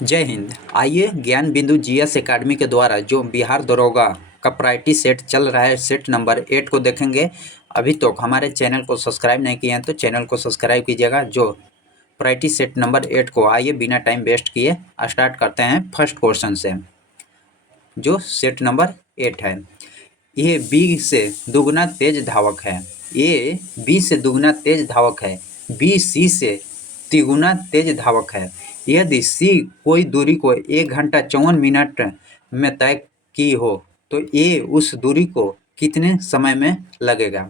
जय हिंद। आइए ज्ञान बिंदु जीएस एकेडमी के द्वारा जो बिहार दरोगा का प्रायोरिटी सेट चल रहा है, सेट नंबर 8 को देखेंगे। अभी तो हमारे चैनल को सब्सक्राइब नहीं किए हैं तो चैनल को सब्सक्राइब कीजिएगा। जो प्रायोरिटी सेट नंबर 8 को आइए बिना टाइम वेस्ट किए स्टार्ट करते हैं फर्स्ट क्वेश्चन से, जो सेट नंबर 8 है। ये बी से दुगना तेज धावक है। ए बी से दुगना तेज धावक है। बी सी से तिगुना तेज धावक है। यदि सी कोई दूरी को 1 घंटा 54 मिनट में तय की हो तो ए उस दूरी को कितने समय में लगेगा।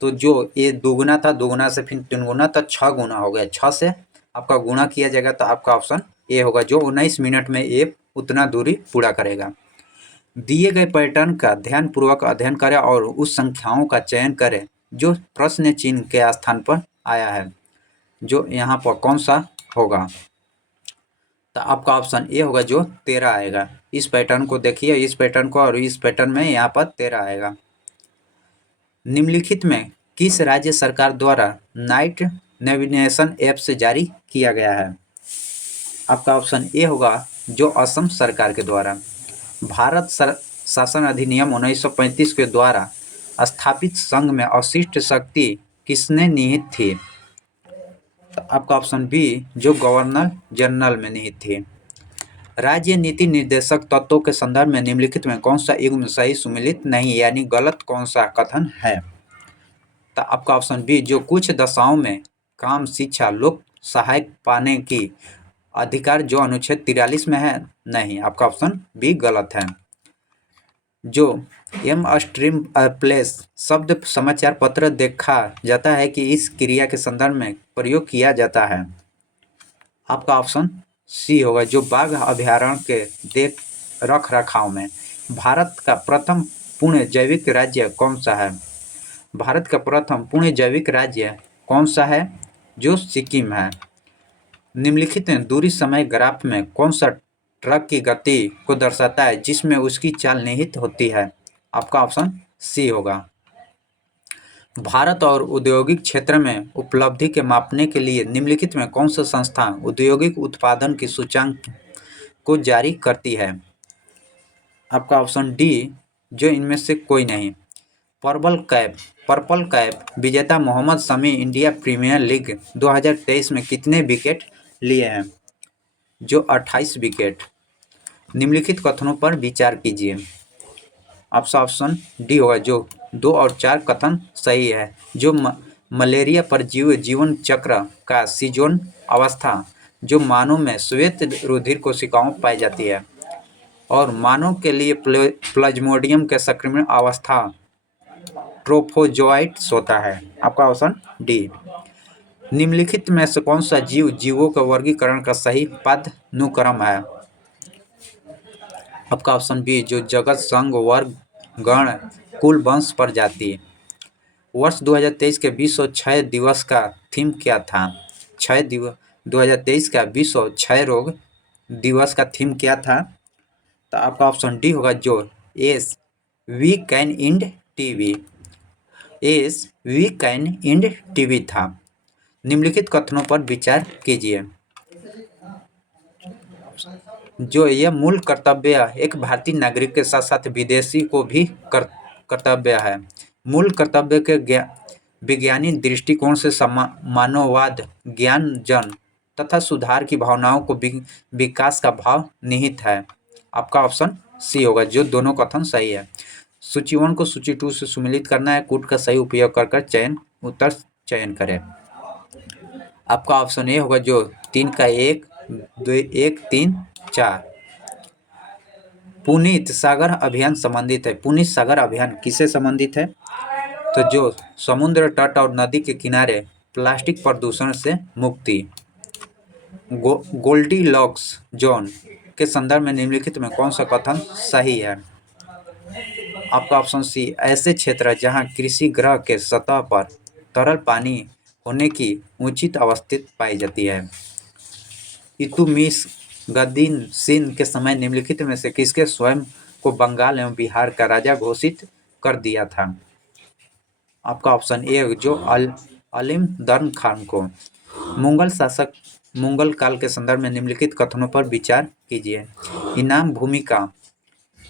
तो जो ए दुगुना था, दुगुना से फिर 3 गुना तो 6 गुना हो गया। 6 से आपका गुणा किया जाएगा तो आपका ऑप्शन ए होगा, जो 19 मिनट में ए उतना दूरी पूरा करेगा। दिए गए पैटर्न का ध्यानपूर्वक अध्ययन करें और उस संख्याओं का चयन करें जो प्रश्न चिन्ह के स्थान पर आया है। जो यहाँ पर कौन सा होगा, तो आपका ऑप्शन ए होगा, जो 13 आएगा। इस पैटर्न को देखिए, इस पैटर्न को, और इस पैटर्न में यहाँ पर 13 आएगा। निम्नलिखित में किस राज्य सरकार द्वारा नाइट नेविगेशन ऐप से जारी किया गया है। आपका ऑप्शन ए होगा, जो असम सरकार के द्वारा। भारत शासन अधिनियम 1935 के द्वारा स्थापित संघ में अवशिष्ट शक्ति किसने निहित थी। तो आपका ऑप्शन बी, जो गवर्नर जनरल में निहित थी। राज्य नीति निर्देशक तत्वों के संदर्भ में निम्नलिखित में कौन सा युग्म सही सुमेलित नहीं यानी गलत कौन सा कथन है। तो आपका ऑप्शन बी, जो कुछ दशाओं में काम, शिक्षा, लोक सहायक पाने की अधिकार जो अनुच्छेद 43 में है, नहीं। आपका ऑप्शन बी गलत है। जो एम स्ट्रीम प्लेस शब्द समाचार पत्र देखा जाता है कि इस क्रिया के संदर्भ में प्रयोग किया जाता है। आपका ऑप्शन सी होगा, जो बाघ अभयारण्य के देख रख रखाव में। भारत का प्रथम पूर्ण जैविक राज्य कौन सा है। भारत का प्रथम पूर्ण जैविक राज्य कौन सा है, जो सिक्किम है। निम्नलिखित दूरी समय ग्राफ में कौन सा ट्रक की गति को दर्शाता है जिसमें उसकी चाल निहित होती है। आपका ऑप्शन सी होगा। भारत और औद्योगिक क्षेत्र में उपलब्धि के मापने के लिए निम्नलिखित में कौन सा संस्था औद्योगिक उत्पादन की सूचांक को जारी करती है। आपका ऑप्शन डी, जो इनमें से कोई नहीं। पर्पल कैप विजेता Mohammad Shami India premier league 2023 में कितने विकेट लिए हैं। जो 28 विकेट। निम्नलिखित कथनों पर विचार कीजिए। आपका ऑप्शन डी होगा, जो 2 और 4 कथन सही है। जो मलेरिया परजीवी जीवन चक्र का सीजोन अवस्था जो मानव में श्वेत रुधिर कोशिकाओं पाई जाती है और मानव के लिए प्लाज्मोडियम के संक्रमण अवस्था ट्रोफोजोइट्स होता है। आपका ऑप्शन डी। निम्नलिखित में से कौन सा जीव जीवों के वर्गीकरण का सही पदानुक्रम है। आपका ऑप्शन बी, जो जगत संघ वर्ग गण कुल वंश प्रजाति। वर्ष 2023 के विश्व क्षय दिवस का थीम क्या था। 2023 का विश्व क्षय रोग दिवस का थीम क्या था। तो आपका ऑप्शन डी होगा, जो एस वी कैन इंड टीवी। एस वी कैन इंड टीवी था। निम्नलिखित कथनों पर विचार कीजिए। जो यह मूल कर्तव्य एक भारतीय नागरिक के साथ साथ विदेशी को भी कर्तव्य है। मूल कर्तव्य के वैज्ञानिक दृष्टिकोण से मानववाद, ज्ञान जन तथा सुधार की भावनाओं को विकास का भाव निहित है। आपका ऑप्शन सी होगा, जो दोनों कथन सही है। सूची 1 को सूची 2 से सुमेलित करना है। कूट का सही उपयोग कर उत्तर चयन करें। आपका ऑप्शन ए होगा, जो 3 का 1 2 1 3 4। पुनीत सागर अभियान संबंधित है। पुनीत सागर अभियान किससे संबंधित है। तो जो समुद्र तट और नदी के किनारे प्लास्टिक प्रदूषण से मुक्ति। गोल्डीलॉक्स जोन के संदर्भ में निम्नलिखित में कौन सा कथन सही है। आपका ऑप्शन सी, ऐसे क्षेत्र जहां कृषि गृह के सतह पर तरल पानी होने की उचित अवस्था पाई जाती है। इल्तुतमिश गद्दी सिंध के समय निम्नलिखित में से किसके स्वयं को बंगाल एवं बिहार का राजा घोषित कर दिया था। आपका ऑप्शन ए, जो अलीम दर्न खान को। मुगल शासक मुगल काल के संदर्भ में निम्नलिखित कथनों पर विचार कीजिए।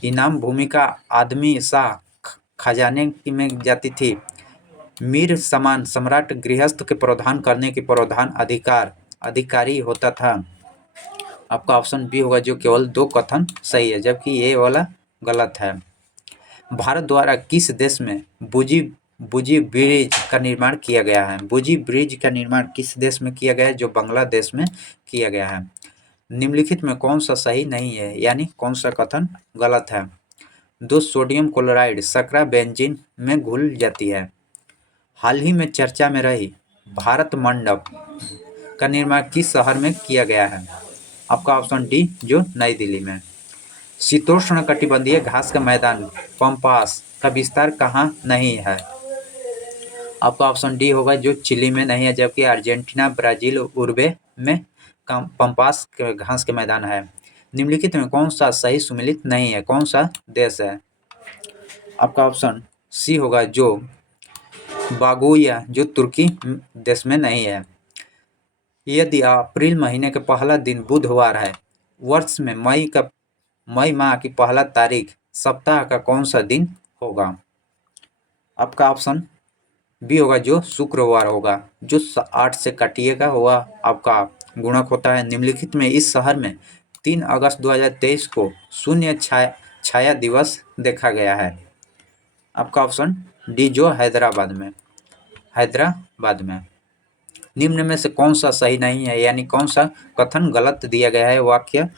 इनाम भूमिका आदमी शाह खजाने में जाती थी। मीर समान सम्राट गृहस्थ के प्रावधान करने के प्रावधान अधिकारी होता था। आपका ऑप्शन बी होगा, जो केवल 2 कथन सही है, जबकि ये वाला गलत है। भारत द्वारा किस देश में बुजी ब्रिज का निर्माण किया गया है? बुजी ब्रिज का निर्माण किस देश में किया गया है? जो बांग्लादेश में किया गया है। निम्नलिखित में कौन सा सही नहीं है, यानी कौन सा कथन गलत है? 2 सोडियम क्लोराइड सकरा बेंजीन में घुल जाती है। हाल ही में चर्चा में रही भारत मंडप का निर्माण किस शहर में किया गया है? आपका ऑप्शन डी, जो नई दिल्ली में। शीतोष्ण कटिबंधीय घास का मैदान पंपास का विस्तार कहाँ नहीं है? आपका ऑप्शन डी होगा, जो चिली में नहीं है, जबकि अर्जेंटीना, ब्राजील, उरुग्वे में पंपास के घास के मैदान है। निम्नलिखित में कौन सा सही सुमेलित नहीं है, कौन सा देश है? आपका ऑप्शन सी होगा, जो बागुया, जो तुर्की देश में नहीं है। यदि अप्रैल महीने का पहला दिन बुधवार है, वर्ष में मई माह की पहला तारीख सप्ताह का कौन सा दिन होगा? आपका ऑप्शन बी होगा, जो शुक्रवार होगा, जो 8 से काटिएगा हुआ आपका गुणक होता है। निम्नलिखित में इस शहर में 3 अगस्त 2023 को शून्य छाया दिवस देखा गया है। आपका ऑप्शन डी, जो हैदराबाद में। निम्न में से कौन सा सही नहीं है, यानी कौन सा कथन गलत दिया गया है वाक्य?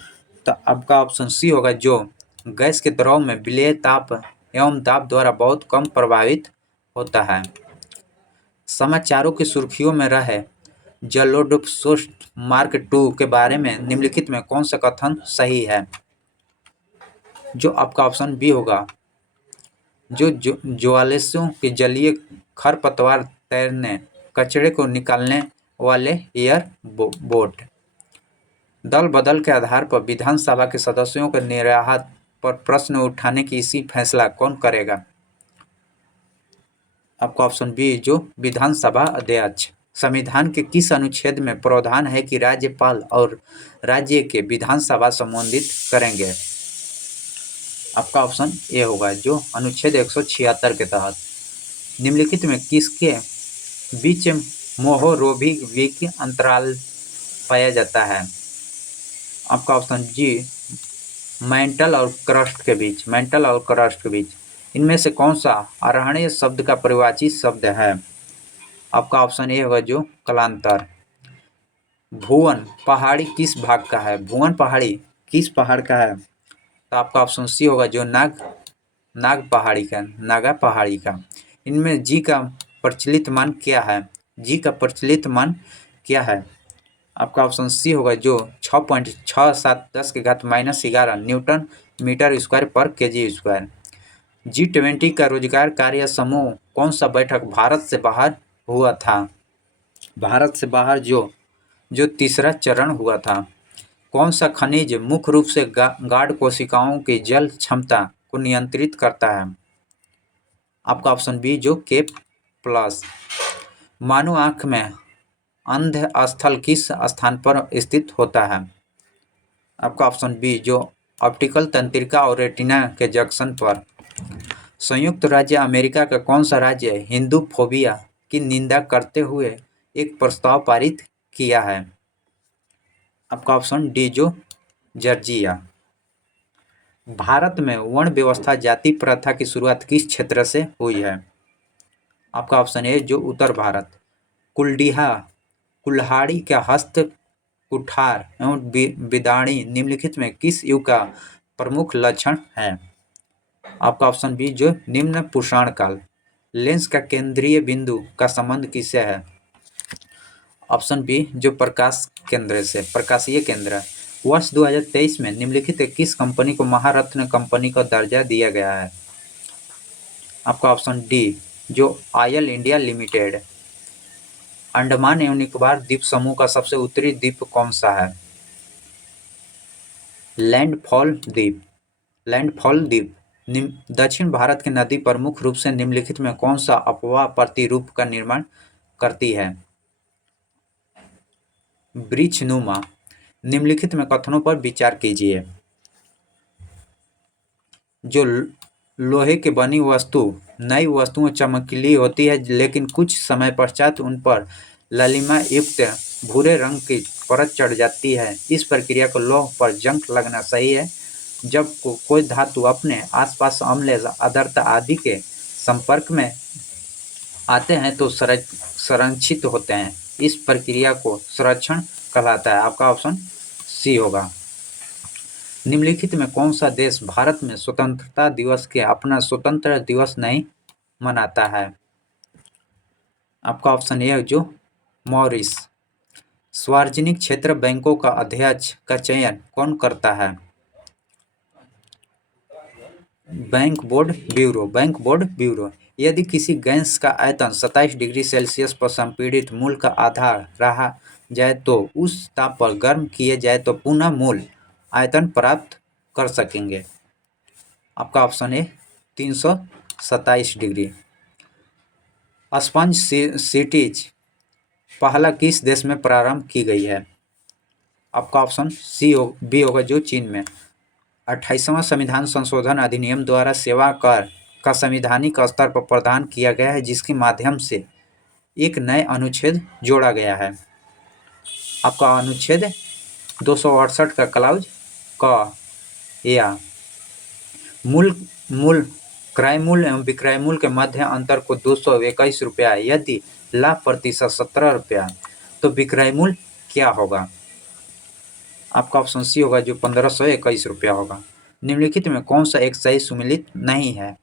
तो आपका ऑप्शन सी होगा, जो गैस के द्रव में विलेय ताप एवं दाब द्वारा बहुत कम प्रभावित होता है। समाचारों की सुर्खियों में रहे जलोढ़ मार्क 2 के बारे में निम्नलिखित में कौन सा कथन सही है? जो आपका ऑप्शन बी होगा, जो ज्वालाशयों के जलीय खरपतवार तैरने कचरे को निकालने वाले एयर बोट। दल बदल के आधार पर विधानसभा के सदस्यों के निर्वाहन पर प्रश्न उठाने की इसी फैसला कौन करेगा? आपका ऑप्शन बी, जो विधानसभा अध्यक्ष। संविधान के किस अनुच्छेद में प्रावधान है कि राज्यपाल और राज्य के विधानसभा संबोधित करेंगे? आपका ऑप्शन ए होगा, जो अनुच्छेद 176 के तहत। निम्नलिखित में किसके बीच मोहोरोविक अंतराल पाया जाता है? आपका ऑप्शन जी, मेंटल और क्रस्ट के बीच। इनमें से कौन सा आरोहणीय शब्द का परिवाची शब्द है? आपका ऑप्शन ए होगा, जो कलांतर। भुवन पहाड़ी किस भाग का है? भुवन पहाड़ी किस पहाड़ का है? तो आपका ऑप्शन सी होगा, जो नागा पहाड़ी का। इनमें जी का प्रचलित मान क्या है? आपका ऑप्शन सी होगा, जो 6.67 × 10⁻11 न्यूटन मीटर स्क्वायर पर केजी स्क्वायर। G20 का रोजगार कार्य समूह कौन सा बैठक भारत से बाहर हुआ था? भारत से बाहर जो तीसरा चरण हुआ था। कौन सा खनिज मुख्य रूप से गाढ़ कोशिकाओं की जल क्षमता को नियंत्रित करता है? आपका ऑप्शन बी, जो K+। मानव आँख में अंध स्थल किस स्थान पर स्थित होता है? आपका ऑप्शन बी, जो ऑप्टिकल तंत्रिका और रेटिना के जंक्शन पर। संयुक्त राज्य अमेरिका का कौन सा राज्य हिंदू फोबिया की निंदा करते हुए एक प्रस्ताव पारित किया है? आपका ऑप्शन डी, जो जॉर्जिया। भारत में वर्ण व्यवस्था जाति प्रथा की शुरुआत किस क्षेत्र से हुई है? आपका ऑप्शन ए, जो उत्तर भारत। कुल्हाड़ी का हस्त कुठार एवं बिदाणी निम्नलिखित में किस युग का प्रमुख लक्षण है? आपका ऑप्शन बी, जो निम्न पुषाण काल। लेंस का केंद्रीय बिंदु का संबंध किससे है? ऑप्शन बी, जो प्रकाशीय केंद्र। वर्ष 2023 में निम्नलिखित किस कंपनी को महारत्न कंपनी का दर्जा दिया गया है? आपका ऑप्शन डी, जो ऑयल इंडिया लिमिटेड। अंडमान एवं निकोबार द्वीप समूह का सबसे उत्तरी द्वीप कौन सा है? लैंडफॉल द्वीप। दक्षिण भारत की नदी प्रमुख रूप से निम्नलिखित में कौन सा अपवाह प्रतिरूप का निर्माण करती है? वृक्षनुमा। निम्नलिखित में कथनों पर विचार कीजिए। जो लोहे की बनी वस्तु नई वस्तुओं चमकीली होती है, लेकिन कुछ समय पश्चात उन पर ललिमा युक्त भूरे रंग की परत चढ़ जाती है। इस प्रक्रिया को लौह पर जंग लगना सही है। जब कोई धातु अपने आसपास अम्ल, आर्द्रता आदि के संपर्क में आते हैं तो संरक्षित होते हैं। इस प्रक्रिया को संरक्षण कहलाता है। आपका ऑप्शन सी होगा। निम्नलिखित में कौन सा देश भारत में स्वतंत्रता दिवस के अपना स्वतंत्र दिवस नहीं मनाता है? आपका ऑप्शन ए है जो मॉरिस। सार्वजनिक क्षेत्र बैंकों का अध्यक्ष का चयन कौन करता है? Bank board bureau. Bank board bureau. यदि किसी गैस का आयतन 27 डिग्री सेल्सियस पर संपीड़ित मूल का आधा रहा जाए तो उस ताप पर गर्म किए जाए तो पुनः मूल आयतन प्राप्त कर सकेंगे। आपका ऑप्शन है 327 डिग्री। स्पंज सिटीज पहला किस देश में प्रारंभ की गई है? आपका ऑप्शन बी होगा जो चीन में। 28वां संविधान संशोधन अधिनियम द्वारा सेवा कर का संवैधानिक स्तर पर प्रदान किया गया है, जिसके माध्यम से एक नए अनुच्छेद जोड़ा गया है। आपका अनुच्छेद 268 का क्लाउज क या मूल क्रय मूल्य एवं विक्रय मूल्य के मध्य अंतर को 221 रुपया, यदि लाभ प्रतिशत 17 रुपया तो विक्रय मूल्य क्या होगा? आपका ऑप्शन सी होगा जो 1521 रुपया होगा। निम्नलिखित में कौन सा एक सही सुमेलित नहीं है?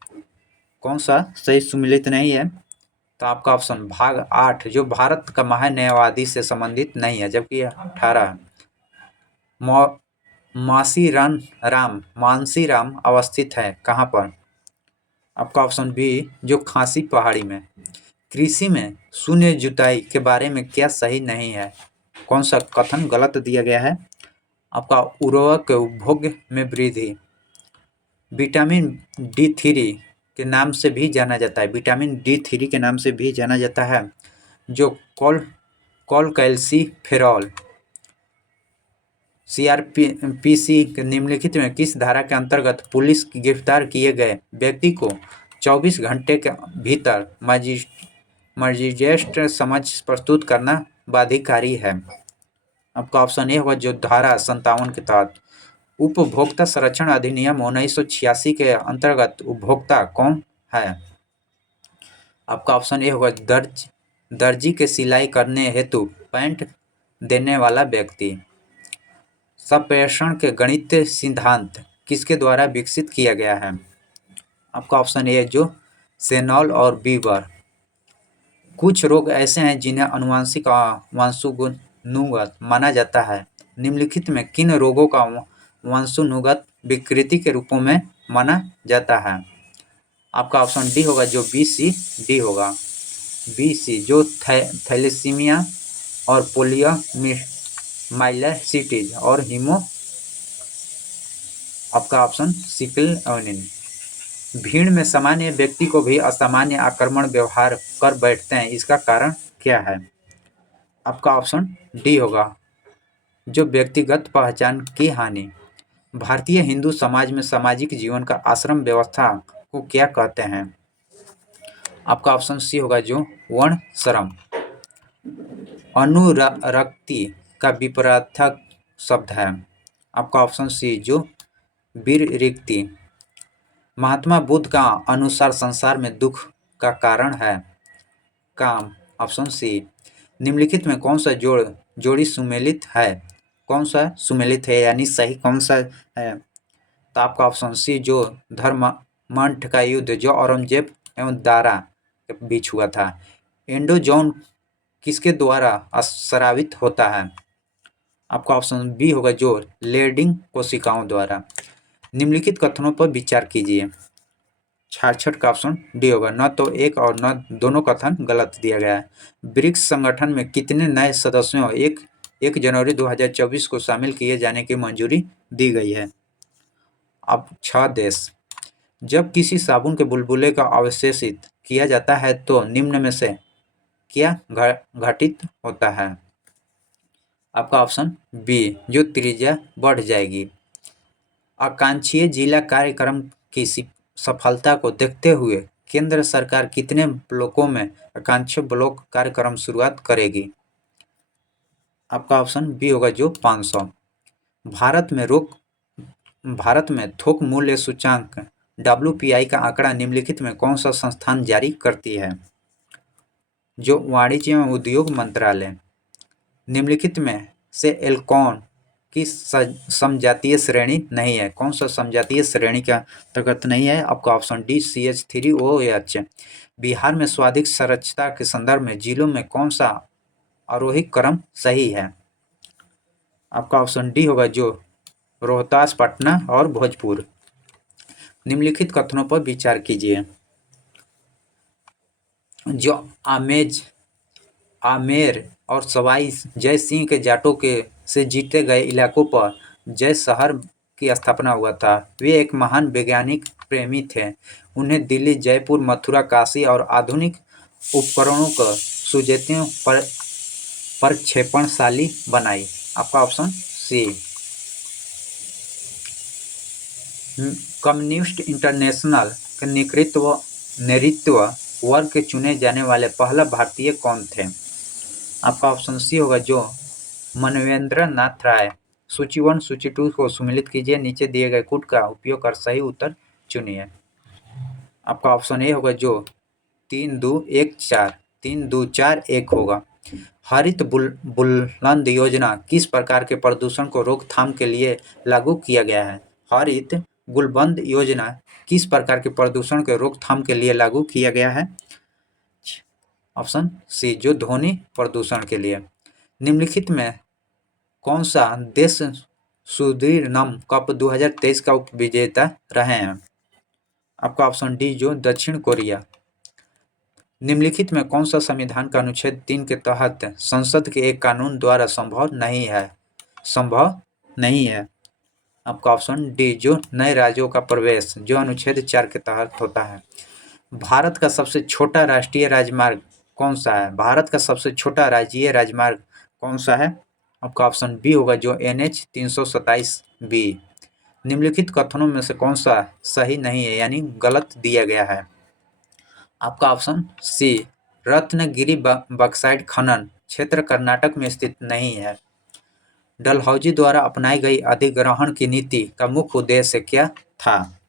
कौन सा सही सुमेलित नहीं है? तो आपका ऑप्शन भाग 8 जो भारत का महान्यायवादी से संबंधित नहीं है, जबकि 18 मानसीराम अवस्थित है कहाँ पर? आपका ऑप्शन बी जो खासी पहाड़ी में। कृषि में शून्य जुताई के बारे में क्या सही नहीं है? कौन सा कथन गलत दिया गया है? आपका उर्वरक के उपभोग में वृद्धि। विटामिन D3 के नाम से भी जाना जाता है। विटामिन D3 के नाम से भी जाना जाता है, जो कॉलकैल्सिफेरॉल CRPC के निम्नलिखित में किस धारा के अंतर्गत पुलिस गिरफ्तार किए गए व्यक्ति को 24 घंटे के भीतर मजिस्ट्रेट समक्ष प्रस्तुत करना बाध्यकारी है? आपका ऑप्शन ए होगा जो धारा 57 के तहत। उपभोक्ता संरक्षण अधिनियम 1986 के अंतर्गत उपभोक्ता कौन है? आपका ऑप्शन ए होगा दर्जी के सिलाई करने हेतु पैंट देने वाला व्यक्ति। संप्रेषण के गणितीय सिद्धांत किसके द्वारा विकसित किया गया है? आपका ऑप्शन ए जो सेनॉल और बीबर। कुछ रोग ऐसे हैं जिन्हें अनुवांशिक वंशानुगत माना जाता है। निम्नलिखित में किन रोगों का वंशानुगत विकृति के रूपों में माना जाता है? आपका ऑप्शन डी होगा जो BCD होगा। BC जो थैलेसीमिया और पोलियोमाइलाइटिस और आपका ऑप्शन सिकल एनीमिया। भीड़ में सामान्य व्यक्ति को भी असामान्य आक्रमण व्यवहार कर बैठते हैं, इसका कारण क्या है? आपका ऑप्शन डी होगा जो व्यक्तिगत पहचान की हानि। भारतीय हिंदू समाज में सामाजिक जीवन का आश्रम व्यवस्था को क्या कहते हैं? आपका ऑप्शन सी होगा जो वर्णाश्रम। अनुरक्ति का विपरीतार्थक शब्द है। आपका ऑप्शन सी जो विरक्ति। महात्मा बुद्ध का अनुसार संसार में दुख का कारण है काम। Option C. निम्नलिखित में कौन सा जोड़ी सुमेलित है? कौन सा सुमेलित है यानी सही कौन सा है? तो आपका ऑप्शन सी जो धर्ममंठ का युद्ध जो औरंगजेब एवं दारा के बीच हुआ था। एंडोजोन किसके द्वारा स्रावित होता है? आपका ऑप्शन बी होगा जो लेडिंग कोशिकाओं द्वारा। निम्नलिखित कथनों पर विचार कीजिए। 66 का ऑप्शन डी होगा। न तो एक और न दोनों कथन गलत दिया गया है। ब्रिक्स संगठन में कितने नए सदस्यों 1 जनवरी 2024 को शामिल किए जाने की मंजूरी दी गई है? अब 6 देश। जब किसी साबुन के बुलबुले का अवशेषित किया जाता है तो निम्न में से क्या घटित होता है? आपका ऑप्शन बी जो त्रिज्या बढ़ जाएगी। आकांक्षीय जिला कार्यक्रम की सफलता को देखते हुए केंद्र सरकार कितने ब्लॉकों में आकांक्षी ब्लॉक कार्यक्रम शुरुआत करेगी? आपका ऑप्शन बी होगा जो 500। भारत में थोक मूल्य सूचांक WPI का आंकड़ा निम्नलिखित में कौन सा संस्थान जारी करती है? जो वाणिज्य एवं उद्योग मंत्रालय। निम्नलिखित में से एल्कोन की समजातीय श्रेणी नहीं है? कौन सा समजातीय श्रेणी का अंतर्गत नहीं है? आपका ऑप्शन डी CH3OH। बिहार में स्वादिष्ट संरचना के संदर्भ में जिलों में कौन सा आरोही क्रम सही है? आपका ऑप्शन डी होगा जो रोहतास, पटना और भोजपुर। निम्नलिखित कथनों पर विचार कीजिए। जो आमेर और सवाई जय सिंह के जाटों के से जीते गए इलाकों पर जय शहर की स्थापना हुआ था। वे एक महान वैज्ञानिक प्रेमी थे। उन्हें दिल्ली, जयपुर, मथुरा, काशी और आधुनिक उपकरणों का सुजैतियों पर प्रक्षेपणशाली बनाई। आपका ऑप्शन सी। कम्युनिस्ट इंटरनेशनल के नेतृत्व वर्ग के चुने जाने वाले पहला भारतीय कौन थे? आपका ऑप्शन सी होगा जो मानवेंद्र नाथ राय। सूची 1 सूची 2 को सम्मिलित कीजिए, नीचे दिए गए कोड का उपयोग कर सही उत्तर चुनिए। आपका ऑप्शन ए होगा जो 3-2-1-4 होगा। हरित बुलंद योजना किस प्रकार के प्रदूषण को रोकथाम के लिए लागू किया गया है? हरित गुलबंद योजना किस प्रकार के प्रदूषण के रोकथाम के लिए लागू किया गया है? ऑप्शन सी जो ध्वनि प्रदूषण के लिए। निम्नलिखित में कौन सा देश सुदीर्णम कप 2023 का उपविजेता रहे हैं? आपका ऑप्शन डी जो दक्षिण कोरिया। निम्नलिखित में कौन सा संविधान का अनुच्छेद 3 के तहत संसद के एक कानून द्वारा संभव नहीं है? आपका ऑप्शन डी जो नए राज्यों का प्रवेश, जो अनुच्छेद 4 के तहत होता है। भारत का सबसे छोटा राष्ट्रीय राजमार्ग कौन सा है? भारत का सबसे छोटा राज्यीय राजमार्ग कौन सा है? आपका ऑप्शन बी होगा जो NH 327B। निम्नलिखित कथनों में से कौन सा सही नहीं है यानी गलत दिया गया है? आपका ऑप्शन सी रत्नगिरी बक्साइट खनन क्षेत्र कर्नाटक में स्थित नहीं है। डलहौजी द्वारा अपनाई गई अधिग्रहण की नीति का मुख्य उद्देश्य क्या था?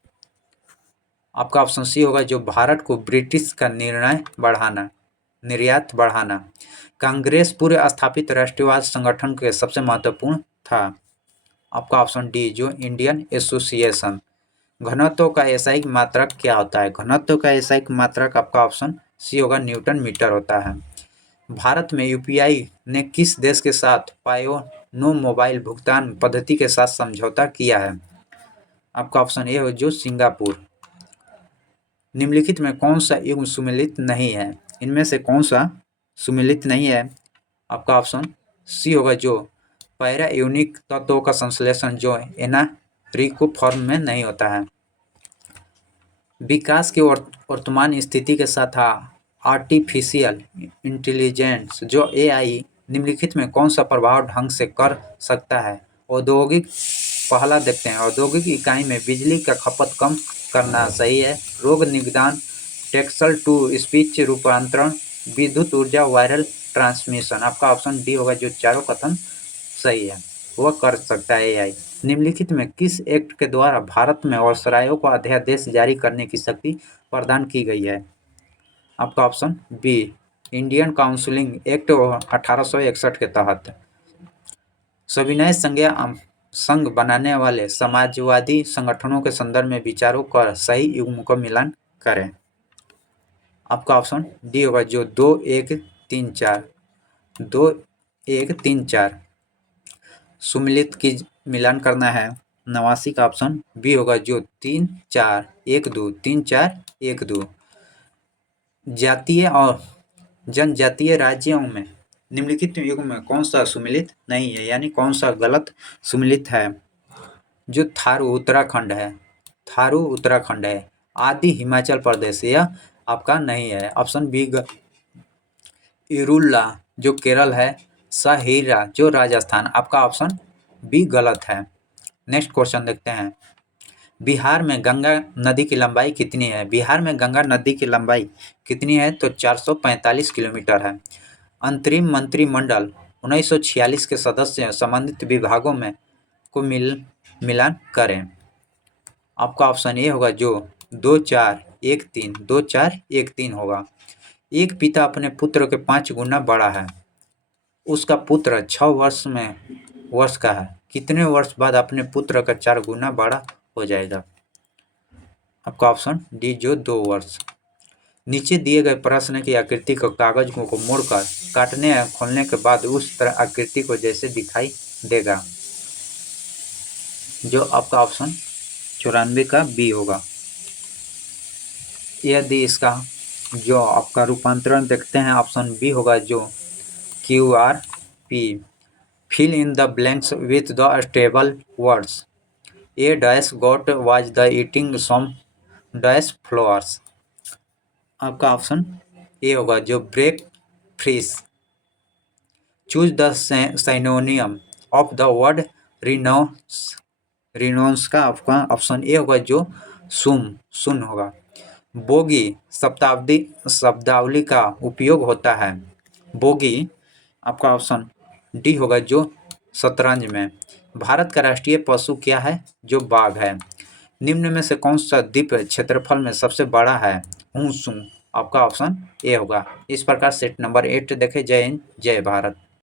आपका ऑप्शन सी होगा जो भारत को ब्रिटिश का निर्यात बढ़ाना। कांग्रेस पूर्व स्थापित राष्ट्रवाद संगठन के सबसे महत्वपूर्ण था। आपका ऑप्शन डी जो इंडियन एसोसिएशन। घनत्व का एसआई मात्रक क्या होता है? घनत्व का एसआई मात्रक आपका ऑप्शन सी होगा न्यूटन मीटर होता है। भारत में यूपीआई ने किस देश के साथ पायोनो मोबाइल भुगतान पद्धति के साथ समझौता किया है? आपका ऑप्शन ए हो जो सिंगापुर। निम्नलिखित में कौन सा युग्म सुमेलित नहीं है? इनमें से कौन सा सुमेलित नहीं है? आपका ऑप्शन सी होगा जो पैरा यूनिक तत्वों का संश्लेषण जो एनारिको फॉर्म में नहीं होता है। विकास की वर्तमान स्थिति के साथ आर्टिफिशियल इंटेलिजेंस जो AI निम्नलिखित में कौन सा प्रभाव ढंग से कर सकता है? पहला देखते हैं। औद्योगिक इकाई में बिजली का खपत कम करना सही है। रोग निदान, टेक्स्ट टू स्पीच रूपांतरण, विद्युत ऊर्जा, वायरल ट्रांसमिशन। आपका ऑप्शन डी होगा जो चारों कथन सही है, वह कर सकता है AI। निम्नलिखित में किस एक्ट के द्वारा भारत में व्यवसायों को अध्यादेश जारी करने की शक्ति प्रदान की गई है? आपका option B Indian counselling act 1861 के तहत। सविनय संघ बनाने वाले समाजवादी संगठनों के संदर्भ में विचारों का सही युग्म का मिलान करें। आपका ऑप्शन डी होगा जो 2-1-3-4 सुमिलित की मिलान करना है। 89 का ऑप्शन बी होगा जो 3-4-1-2 जातीय और जनजातीय राज्यों में निम्नलिखित युग्म में कौन सा सुमिलित नहीं है यानी कौन सा गलत सुमिलित है? जो थारू उत्तराखंड है। आदि हिमाचल प्रदेश यह आपका नहीं है। ऑप्शन बी इरुल्ला जो केरल है। सहेरा जो राजस्थान, आपका ऑप्शन बी गलत है। नेक्स्ट क्वेश्चन देखते हैं। बिहार में गंगा नदी की लंबाई कितनी है? बिहार में गंगा नदी की लंबाई कितनी है? तो 445 किलोमीटर है। अंतरिम मंत्रिमंडल 1946 के सदस्य संबंधित विभागों में को मिलान करें। आपका ऑप्शन ए होगा जो 2413 2413 होगा। एक पिता अपने पुत्र के 5 गुना बड़ा है, उसका पुत्र 6 वर्ष का है, कितने वर्ष बाद अपने पुत्र का 4 गुना बड़ा हो जाएगा? आपका ऑप्शन डी जो 2 वर्ष। नीचे दिए गए प्रश्न की आकृति को कागज को मोड़कर काटने या खोलने के बाद उस तरह आकृति को जैसे दिखाई देगा। जो आपका ऑप्शन 94 का बी होगा। यदि इसका जो आपका रूपांतरण देखते हैं, ऑप्शन बी होगा जो QRP। Fill in the blanks with the suitable words. A dash goat was the eating some dash flowers. आपका ऑप्शन ए होगा जो break freeze. Choose the synonym of the word renounce का आपका option A होगा जो सुन होगा। Bogie शब्दावली का उपयोग होता है। बोगी आपका ऑप्शन डी होगा जो शतरंज में। भारत का राष्ट्रीय पशु क्या है? जो बाघ है। निम्न में से कौन सा द्वीप क्षेत्रफल में सबसे बड़ा है? हूसू। आपका ऑप्शन ए होगा। इस प्रकार सेट नंबर 8 देखे। जय हिंद, जय भारत।